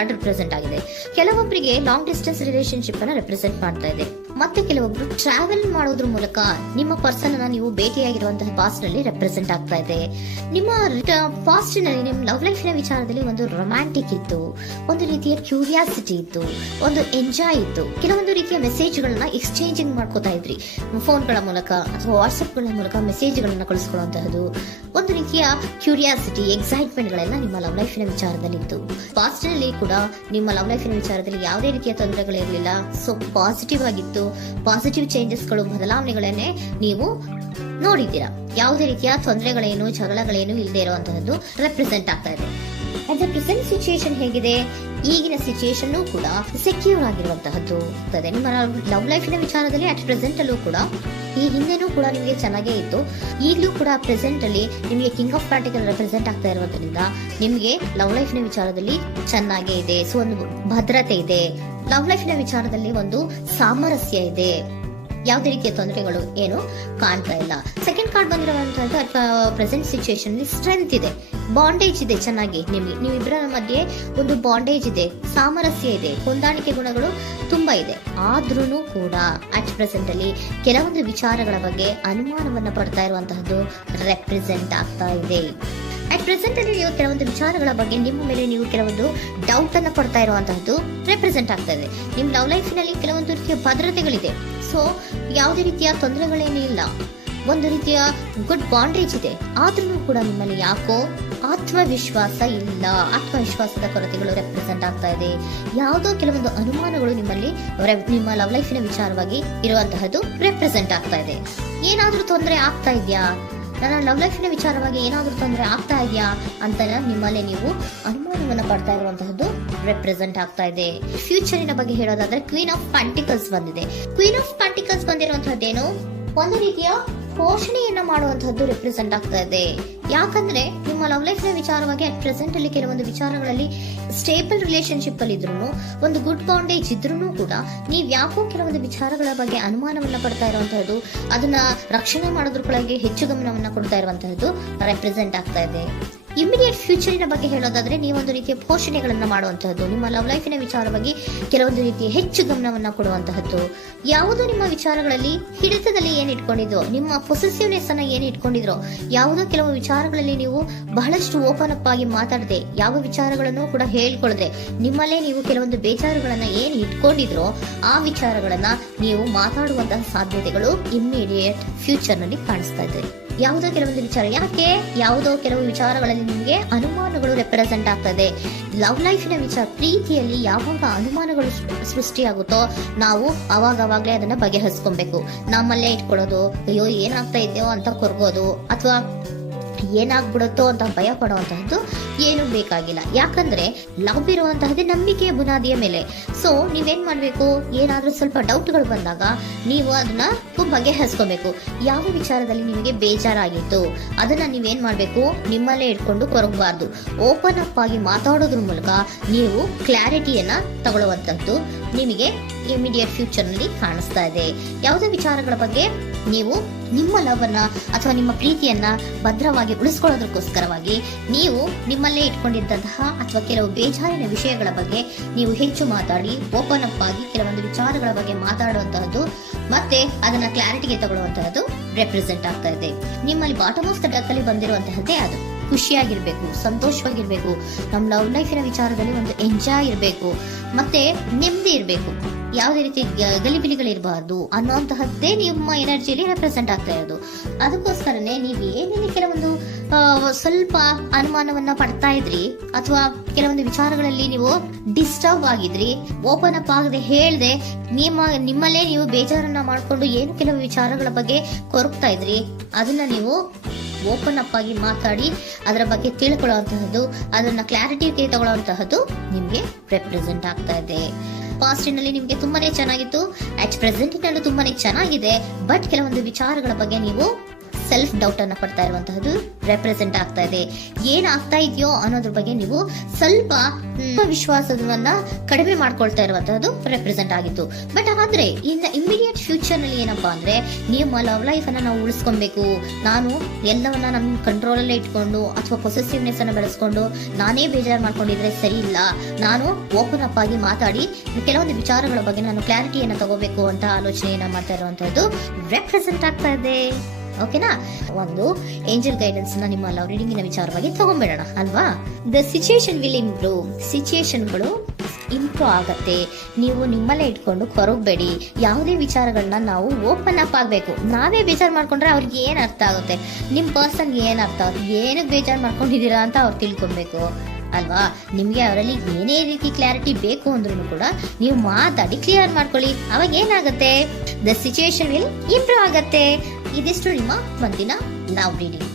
Card represent ಆಗಿದೆ. ಕೆಲವೊಬ್ಬರಿಗೆ long distance relationship ಅನ್ನ ರೆಪ್ರೆಸೆಂಟ್ ಮಾಡ್ತಾ ಇದೆ. ಮತ್ತೆ ಕೆಲವೊಬ್ರು ಟ್ರಾವೆಲ್ ಮಾಡೋದ್ರ ಮೂಲಕ ನಿಮ್ಮ ಪರ್ಸನ್ ಅನ್ನ ನೀವು ಭೇಟಿಯಾಗಿರುವಂತಹ ಪಾಸ್ಟ್ ನಲ್ಲಿ ರೆಪ್ರೆಸೆಂಟ್ ಆಗ್ತಾ ಇದೆ. ನಿಮ್ಮ ಪಾಸ್ಟ್ ನಲ್ಲಿ ನಿಮ್ಮ ಲವ್ ಲೈಫ್ ನ ವಿಚಾರದಲ್ಲಿ ಒಂದು ರೊಮ್ಯಾಂಟಿಕ್ ಇತ್ತು, ಒಂದು ರೀತಿಯ ಕ್ಯೂರಿಯಾಸಿಟಿ ಇತ್ತು, ಒಂದು ಎಂಜಾಯ್ ಇತ್ತು. ಕೆಲವೊಂದು ರೀತಿಯ ಮೆಸೇಜ್ ಗಳನ್ನ ಎಕ್ಸ್ಚೇಂಜಿಂಗ್ ಮಾಡ್ಕೋತಾ ಇದ್ರಿ, ಫೋನ್ಗಳ ಮೂಲಕ ಅಥವಾ ವಾಟ್ಸ್ಆಪ್ ಗಳ ಮೂಲಕ ಮೆಸೇಜ್ ಗಳನ್ನ ಕಳಿಸ್ಕೊಳ್ಳುವಂತಹದ್ದು, ಒಂದು ರೀತಿಯ ಕ್ಯೂರಿಯಾಸಿಟಿ, ಎಕ್ಸೈಟ್ಮೆಂಟ್ ಗಳೆಲ್ಲ ನಿಮ್ಮ ಲವ್ ಲೈಫ್ ನ ವಿಚಾರದಲ್ಲಿ ಇತ್ತು. ಪಾಸ್ಟ್ ನಲ್ಲಿ ಕೂಡ ನಿಮ್ಮ ಲವ್ ಲೈಫ್ ನ ವಿಚಾರದಲ್ಲಿ ಯಾವುದೇ ರೀತಿಯ ತೊಂದರೆಗಳಿರಲಿಲ್ಲ. ಸೊ ಪಾಸಿಟಿವ್ ಆಗಿತ್ತು. ಪಾಸಿಟಿವ್ ಚೇಂಜಸ್ ಗಳು, ಬದಲಾವಣೆಗಳನ್ನೇ ನೀವು ನೋಡಿದ್ದೀರಾ. ಯಾವುದೇ ರೀತಿಯ ತೊಂದರೆಗಳೇನು, ಜಗಳಗಳೇನು ಇಲ್ಲದೆ ಇರುವಂತಹದ್ದು ರೆಪ್ರೆಸೆಂಟ್ ಆಗ್ತಾ ಇದೆ. ಅಟ್ ದ ಪ್ರೆಸೆಂಟ್ ಸಿಚುಯೇಷನ್ ಹೇಗಿದೆ? ಈಗಿನ ಸಿಚುಯೇಷನ್ ಕೂಡ ಸೆಕ್ಯೂರ್ ಆಗಿರುವಂತಹದ್ದು. ನಿಮ್ಮ ಲವ್ ಲೈಫಿನ ವಿಚಾರದಲ್ಲಿ ಅಟ್ ಪ್ರೆಸೆಂಟ್ ಅಲ್ಲೂ ಕೂಡ, ಈ ಹಿಂದೆನೂ ಕೂಡ ನಿಮಗೆ ಚೆನ್ನಾಗೇ ಇತ್ತು, ಈಗಲೂ ಕೂಡ ಪ್ರೆಸೆಂಟ್ ಅಲ್ಲಿ ನಿಮಗೆ ಕಿಂಗ್ ಆಫ್ ಪ್ಯಾಟಿಕಲ್ ರೆಪ್ರೆಸೆಂಟ್ ಆಗ್ತಾ ಇರೋದ್ರಿಂದ ನಿಮಗೆ ಲವ್ ಲೈಫಿನ ವಿಚಾರದಲ್ಲಿ ಚೆನ್ನಾಗೇ ಇದೆ. ಸೊ ಒಂದು ಭದ್ರತೆ ಇದೆ. ಲವ್ ಲೈಫಿನ ವಿಚಾರದಲ್ಲಿ ಒಂದು ಸಾಮರಸ್ಯ ಇದೆ. ಯಾವುದೇ ರೀತಿಯ ತೊಂದರೆಗಳು ಏನು ಕಾಣ್ತಾ ಇಲ್ಲ. ಸೆಕೆಂಡ್ ಕಾರ್ಡ್ ಬಂದಿರುವಂತಹದ್ದು ಪ್ರೆಸೆಂಟ್ ಸಿಚುಯೇಷನ್ ಸ್ಟ್ರೆಂತ್ ಇದೆ, ಬಾಂಡೇಜ್ ಇದೆ. ಚೆನ್ನಾಗಿ ನೀವಿಬ್ಬರ ಮಧ್ಯೆ ಒಂದು ಬಾಂಡೇಜ್ ಇದೆ, ಸಾಮರಸ್ಯ ಇದೆ, ಹೊಂದಾಣಿಕೆ ಗುಣಗಳು ತುಂಬಾ ಇದೆ. ಆದ್ರೂ ಕೂಡ ಅಟ್ ಪ್ರೆಸೆಂಟ್ ಅಲ್ಲಿ ಕೆಲವೊಂದು ವಿಚಾರಗಳ ಬಗ್ಗೆ ಅನುಮಾನವನ್ನ ಪಡ್ತಾ ಇರುವಂತಹದ್ದು ರೆಪ್ರೆಸೆಂಟ್ ಆಗ್ತಾ ಇದೆ. ಅಟ್ ಪ್ರೆಸೆಂಟ್ ಅಲ್ಲಿ ನೀವು ಕೆಲವೊಂದು ವಿಚಾರಗಳ ಬಗ್ಗೆ ನಿಮ್ಮ ಮೇಲೆ ನೀವು ಕೆಲವೊಂದು ಡೌಟ್ ಅನ್ನ ಪಡ್ತಾ ಇರುವಂತಹದ್ದು ರೆಪ್ರೆಸೆಂಟ್ ಆಗ್ತಾ ಇದೆ. ನಿಮ್ಮ ಲವ್ ಲೈಫ್ನಲ್ಲಿ ಕೆಲವೊಂದು ರೀತಿಯ ಭದ್ರತೆಗಳಿದೆ. ಸೊ ಯಾವುದೇ ರೀತಿಯ ತೊಂದರೆಗಳೇನೂ ಇಲ್ಲ, ಒಂದು ರೀತಿಯ ಗುಡ್ ಬಾಂಡೇಜ್ ಇದೆ. ಆದ್ರೂ ಕೂಡ ನಿಮ್ಮಲ್ಲಿ ಯಾಕೋ ಆತ್ಮವಿಶ್ವಾಸ ಇಲ್ಲ, ಆತ್ಮವಿಶ್ವಾಸದ ಕೊರತೆಗಳು ರೆಪ್ರೆಸೆಂಟ್ ಆಗ್ತಾ ಇದೆ. ಯಾವುದೋ ಕೆಲವೊಂದು ಅನುಮಾನಗಳು ನಿಮ್ಮಲ್ಲಿ ನಿಮ್ಮ ಲವ್ ಲೈಫಿನ ವಿಚಾರವಾಗಿ ಇರುವಂತಹದ್ದು ರೆಪ್ರೆಸೆಂಟ್ ಆಗ್ತಾ ಇದೆ. ಏನಾದ್ರೂ ತೊಂದರೆ ಆಗ್ತಾ ಇದೆಯಾ, ನನ್ನ ಲವ್ ಲೈಫಿನ ವಿಚಾರವಾಗಿ ಏನಾದ್ರೂ ತೊಂದರೆ ಆಗ್ತಾ ಇದೆಯಾ ಅಂತ ನಿಮ್ಮಲ್ಲಿ ನೀವು ಅನುಮಾನವನ್ನ ಪಡ್ತಾ ಇರುವಂತಹದ್ದು ರೆಪ್ರೆಸೆಂಟ್ ಆಗ್ತಾ ಇದೆ. ಫ್ಯೂಚರಿನ ಬಗ್ಗೆ ಹೇಳೋದಾದ್ರೆ ಕ್ವೀನ್ ಆಫ್ ಪ್ಯಾಂಟಿಕಲ್ಸ್ ಬಂದಿದೆ. ಕ್ವೀನ್ ಆಫ್ ಪ್ಯಾಂಟಿಕಲ್ಸ್ ಬಂದಿರುವಂತಹದ್ದೇನು, ಒಂದು ರೀತಿಯ ಪೋಷಣೆಯನ್ನ ಮಾಡುವಂತಹದ್ದು ರೆಪ್ರೆಸೆಂಟ್ ಆಗ್ತಾ ಇದೆ. ಯಾಕಂದ್ರೆ ನಿಮ್ಮ ಲವ್ ಲೈಫ್ ನ ವಿಚಾರವಾಗಿ ಅಟ್ ಪ್ರೆಸೆಂಟ್ ಅಲ್ಲಿ ಕೆಲವೊಂದು ವಿಚಾರಗಳಲ್ಲಿ ಸ್ಟೇಬಲ್ ರಿಲೇಶನ್ಶಿಪ್ ಅಲ್ಲಿ ಇದ್ರು, ಒಂದು ಗುಡ್ ಬಾಂಡೇಜ್ ಇದ್ರೂ ಕೂಡ ನೀವ್ ಯಾಕೋ ಕೆಲವೊಂದು ವಿಚಾರಗಳ ಬಗ್ಗೆ ಅನುಮಾನವನ್ನ ಪಡ್ತಾ ಇರುವಂತಹದ್ದು, ಅದನ್ನ ರಕ್ಷಣೆ ಮಾಡೋದ್ರೊಳಗೆ ಹೆಚ್ಚು ಗಮನವನ್ನ ಕೊಡ್ತಾ ಇರುವಂತಹದ್ದು ರೆಪ್ರೆಸೆಂಟ್ ಆಗ್ತಾ ಇದೆ. ಇಮಿಡಿಯೇಟ್ ಫ್ಯೂಚರಿನ ಬಗ್ಗೆ ಹೇಳೋದಾದ್ರೆ ನೀವೊಂದು ರೀತಿಯ ಪೋಷಣೆಗಳನ್ನ ಮಾಡುವಂತಹದ್ದು, ನಿಮ್ಮ ಲವ್ ಲೈಫಿನ ವಿಚಾರವಾಗಿ ಕೆಲವೊಂದು ರೀತಿಯ ಹೆಚ್ಚು ಗಮನವನ್ನ ಕೊಡುವಂತಹದ್ದು, ಯಾವುದೋ ನಿಮ್ಮ ವಿಚಾರಗಳಲ್ಲಿ ಹಿಡಿತದಲ್ಲಿ ಏನ್ ಇಟ್ಕೊಂಡಿದ್ರೋ, ನಿಮ್ಮ ಪೊಸೆಸಿವ್ನೆಸ್ ಅನ್ನ ಏನ್ ಇಟ್ಕೊಂಡಿದ್ರೋ, ಯಾವುದೋ ಕೆಲವು ವಿಚಾರಗಳಲ್ಲಿ ನೀವು ಬಹಳಷ್ಟು ಓಪನ್ ಅಪ್ ಆಗಿ ಮಾತಾಡದೆ, ಯಾವ ವಿಚಾರಗಳನ್ನು ಕೂಡ ಹೇಳ್ಕೊಳ್ಳದೆ, ನಿಮ್ಮಲ್ಲೇ ನೀವು ಕೆಲವೊಂದು ಬೇಜಾರುಗಳನ್ನ ಏನ್ ಇಟ್ಕೊಂಡಿದ್ರೋ ಆ ವಿಚಾರಗಳನ್ನ ನೀವು ಮಾತಾಡುವಂತಹ ಸಾಧ್ಯತೆಗಳು ಇಮಿಡಿಯೇಟ್ ಫ್ಯೂಚರ್ ನಲ್ಲಿ ಕಾಣಿಸ್ತಾ ಇದೆ. ಯಾವುದೋ ಕೆಲವೊಂದು ವಿಚಾರ, ಯಾಕೆ ಯಾವುದೋ ಕೆಲವು ವಿಚಾರಗಳಲ್ಲಿ ನಿಮಗೆ ಅನುಮಾನಗಳು ರೆಪ್ರೆಸೆಂಟ್ ಆಗ್ತದೆ. ಲವ್ ಲೈಫಿನ ವಿಚಾರ, ಪ್ರೀತಿಯಲ್ಲಿ ಯಾವಾಗ ಅನುಮಾನಗಳು ಸೃಷ್ಟಿಯಾಗುತ್ತೋ ನಾವು ಅವಾಗವಾಗ್ಲೇ ಅದನ್ನ ಬಗೆಹರಿಸ್ಕೊಬೇಕು. ನಮ್ಮಲ್ಲೇ ಇಟ್ಕೊಳ್ಳೋದು, ಅಯ್ಯೋ ಏನಾಗ್ತಾ ಇದೆಯೋ ಅಂತ ಕೊರಗೋದು ಅಥವಾ ಏನಾಗ್ಬಿಡುತ್ತೋ ಅಂತ ಭಯ ಪಡುವಂತಹದ್ದು ಏನು ಬೇಕಾಗಿಲ್ಲ. ಯಾಕಂದ್ರೆ ಲವ್ ಇರುವಂತಹದ್ದೇ ನಂಬಿಕೆಯ ಬುನಾದಿಯ ಮೇಲೆ. ಸೊ ನೀವೇನ್ ಮಾಡ್ಬೇಕು, ಏನಾದ್ರೂ ಸ್ವಲ್ಪ ಡೌಟ್ಗಳು ಬಂದಾಗ ನೀವು ಅದನ್ನ ಬಗೆಹರಿಸ್ಕೋಬೇಕು. ಯಾವ ವಿಚಾರದಲ್ಲಿ ನಿಮಗೆ ಬೇಜಾರಾಗಿತ್ತು ಅದನ್ನ ನೀವೇನ್ ಮಾಡ್ಬೇಕು, ನಿಮ್ಮಲ್ಲೇ ಇಟ್ಕೊಂಡು ಕೊರಗಬಾರ್ದು. ಓಪನ್ ಅಪ್ ಆಗಿ ಮಾತಾಡೋದ್ರ ಮೂಲಕ ನೀವು ಕ್ಲಾರಿಟಿಯನ್ನ ತಗೊಳ್ಳುವಂತದ್ದು ನಿಮಗೆ ಇಮಿಡಿಯೇಟ್ ಫ್ಯೂಚರ್ ನಲ್ಲಿ ಕಾಣಿಸ್ತಾ ಇದೆ. ಯಾವುದೇ ವಿಚಾರಗಳ ಬಗ್ಗೆ ನೀವು ನಿಮ್ಮ ಲವ್ ಅನ್ನ ಅಥವಾ ನಿಮ್ಮ ಪ್ರೀತಿಯನ್ನ ಭದ್ರವಾಗಿ ಉಳಿಸ್ಕೊಳ್ಳೋದಕ್ಕೋಸ್ಕರವಾಗಿ ನೀವು ನಿಮ್ಮಲ್ಲೇ ಇಟ್ಕೊಂಡಿದ್ದಂತಹ ಅಥವಾ ಕೆಲವು ಬೇಜಾರಿನ ವಿಷಯಗಳ ಬಗ್ಗೆ ನೀವು ಹೆಚ್ಚು ಮಾತಾಡಿ, ಓಪನ್ ಅಪ್ ಆಗಿ ಕೆಲವೊಂದು ವಿಚಾರಗಳ ಬಗ್ಗೆ ಮಾತಾಡುವಂತಹದ್ದು ಮತ್ತೆ ಅದನ್ನ ಕ್ಲಾರಿಟಿಗೆ ತಗೊಳ್ಳುವಂತಹದ್ದು ರೆಪ್ರೆಸೆಂಟ್ ಆಗ್ತಾ ಇದೆ. ನಿಮ್ಮಲ್ಲಿ ಬಾಟಮ್ ಆಫ್ ದ ಡೆಕ್ ಅಲ್ಲಿ ಬಂದಿರುವಂತಹದ್ದೇ ಅದು. ಖುಷಿಯಾಗಿರ್ಬೇಕು, ಸಂತೋಷವಾಗಿರ್ಬೇಕು, ನಮ್ಮ ಲವ್ ಲೈಫಿನ ವಿಚಾರದಲ್ಲಿ ಒಂದು ಎಂಜಾಯ್ ಇರಬೇಕು, ಮತ್ತೆ ನೆಮ್ಮದಿ ಇರಬೇಕು, ಯಾವುದೇ ರೀತಿ ಗಲಿಬಿಲಿಗಳಿರಬಾರ್ದು ಅನ್ನೋಂತಹದ್ದೇ ನಿಮ್ಮ ಎನರ್ಜಿಯಲ್ಲಿ ರೆಪ್ರೆಸೆಂಟ್ ಆಗ್ತಾ ಇರೋದು. ಅದಕ್ಕೋಸ್ಕರನೇ ನೀವು ಏನೇನು ಕೆಲವೊಂದು ಸ್ವಲ್ಪ ಅನುಮಾನವನ್ನ ಪಡ್ತಾ ಇದ್ರಿ ಅಥವಾ ಕೆಲವೊಂದು ವಿಚಾರಗಳಲ್ಲಿ ನೀವು ಡಿಸ್ಟರ್ಬ್ ಆಗಿದ್ರಿ, ಓಪನ್ ಅಪ್ ಆಗದೆ ಹೇಳ್ದೆ ನಿಮ್ಮಲ್ಲೇ ನೀವು ಬೇಜಾರನ್ನ ಮಾಡ್ಕೊಂಡು ಏನು ಕೆಲವು ವಿಚಾರಗಳ ಬಗ್ಗೆ ಕೊರಗ್ತಾ ಇದ್ರಿ, ಅದನ್ನ ನೀವು ಓಪನ್ ಅಪ್ ಆಗಿ ಮಾತಾಡಿ ಅದರ ಬಗ್ಗೆ ತಿಳ್ಕೊಳ್ಳುವಂತಹದ್ದು, ಅದನ್ನ ಕ್ಲಾರಿಟಿಗೆ ತಗೊಳ್ಳುವಂತಹದ್ದು ನಿಮ್ಗೆ ರೆಪ್ರೆಸೆಂಟ್ ಆಗ್ತಾ ಇದೆ. ಪಾಸ್ಟಿನಲ್ಲಿ ನಿಮ್ಗೆ ತುಂಬಾನೇ ಚೆನ್ನಾಗಿತ್ತು, ಅಟ್ ಪ್ರೆಸೆಂಟಿನಲ್ಲೂ ತುಂಬಾನೇ ಚೆನ್ನಾಗಿದೆ. ಬಟ್ ಕೆಲವೊಂದು ವಿಚಾರಗಳ ಬಗ್ಗೆ ನೀವು ಸೆಲ್ಫ್ ಡೌಟ್ ಅನ್ನ ಪಡ್ತಾ ಇರುವಂತಹದ್ದು ರೆಪ್ರೆಸೆಂಟ್ ಆಗ್ತಾ ಇದೆ. ಏನಾಗ್ತಾ ಇದೆಯೋ ಅನ್ನೋದ್ರ ಬಗ್ಗೆ ನೀವು ಸ್ವಲ್ಪ ವಿಶ್ವಾಸವನ್ನ ಕಡಿಮೆ ಮಾಡ್ಕೊಳ್ತಾ ಇರುವಂತಹದ್ದು ರೆಪ್ರೆಸೆಂಟ್ ಆಗಿತ್ತು. ಬಟ್ ಆದ್ರೆ ಇನ್ ಇಮಿಡಿಯೇಟ್ ಫ್ಯೂಚರ್ ನಲ್ಲಿ ಏನಪ್ಪಾ ಅಂದ್ರೆ ನಿಮ್ಮ ಲವ್ ಲೈಫ್ ಅನ್ನ ನಾವು ಉಳಿಸ್ಕೊಬೇಕು, ನಾನು ಎಲ್ಲವನ್ನ ನನ್ನ ಕಂಟ್ರೋಲ್ ಅಲ್ಲೇ ಇಟ್ಕೊಂಡು ಅಥವಾ ಪೊಸೆಸಿವ್ನೆಸ್ ಅನ್ನ ಬೆಳೆಸ್ಕೊಂಡು ನಾನೇ ಬೇಜಾರು ಮಾಡ್ಕೊಂಡಿದ್ರೆ ಸರಿ ಇಲ್ಲ, ನಾನು ಓಪನ್ ಅಪ್ ಆಗಿ ಮಾತಾಡಿ ಕೆಲವೊಂದು ವಿಚಾರಗಳ ಬಗ್ಗೆ ನಾನು ಕ್ಲಾರಿಟಿಯನ್ನ ತಗೋಬೇಕು ಅಂತ ಆಲೋಚನೆಯನ್ನ ಮಾಡ್ತಾ ಇರುವಂತಹದ್ದು ರೆಪ್ರೆಸೆಂಟ್ ಆಗ್ತಾ ಇದೆ. ಓಕೆನಾ? ಒಂದು ಏಂಜಲ್ ಗೈಡೆನ್ಸ್ ನ ನಿಮ್ಮ ಲವ್ ರೀಡಿಂಗಿನ ವಿಚಾರವಾಗಿ ತಗೊಂಡ್ಬಿಡೋಣ ಅಲ್ವಾ. ದ ಸಿಚುಯೇಷನ್ ವಿಲ್ ಇಂಪ್ರೂವ್, ಸಿಚುಯೇಷನ್ಗಳು ಇಂಪ್ರೂವ್ ಆಗತ್ತೆ. ನೀವು ನಿಮ್ಮಲ್ಲೇ ಇಟ್ಕೊಂಡು ಕೊರಗಬೇಡಿ. ಯಾವುದೇ ವಿಚಾರಗಳನ್ನ ನಾವು ಓಪನ್ ಅಪ್ ಆಗಬೇಕು. ನಾವೇ ಬೇಜಾರು ಮಾಡ್ಕೊಂಡ್ರೆ ಅವ್ರಿಗೆ ಏನ್ ಅರ್ಥ ಆಗುತ್ತೆ, ನಿಮ್ ಪರ್ಸನ್ಗೆ ಏನ್ ಅರ್ಥ ಆಗುತ್ತೆ, ಏನಕ್ಕೆ ಬೇಜಾರು ಮಾಡ್ಕೊಂಡಿದ್ದೀರಾ ಅಂತ ಅವ್ರು ತಿಳ್ಕೊಬೇಕು ಅಲ್ವಾ. ನಿಮ್ಗೆ ಅವರಲ್ಲಿ ಏನೇ ರೀತಿ ಕ್ಲಾರಿಟಿ ಬೇಕು ಅಂದ್ರೂ ಕೂಡ ನೀವು ಮಾತಾಡಿ ಕ್ಲಿಯರ್ ಮಾಡ್ಕೊಳ್ಳಿ. ಅವಾಗ ಏನಾಗುತ್ತೆ, ದ ಸಿಚುಯೇಷನ್ ವಿಲ್ ಇಂಪ್ರೂವ್ ಆಗತ್ತೆ. ಇದಿಷ್ಟು ನಿಮ್ಮ ಮುಂದಿನ ಲವ್ ರೀಡಿಂಗ್.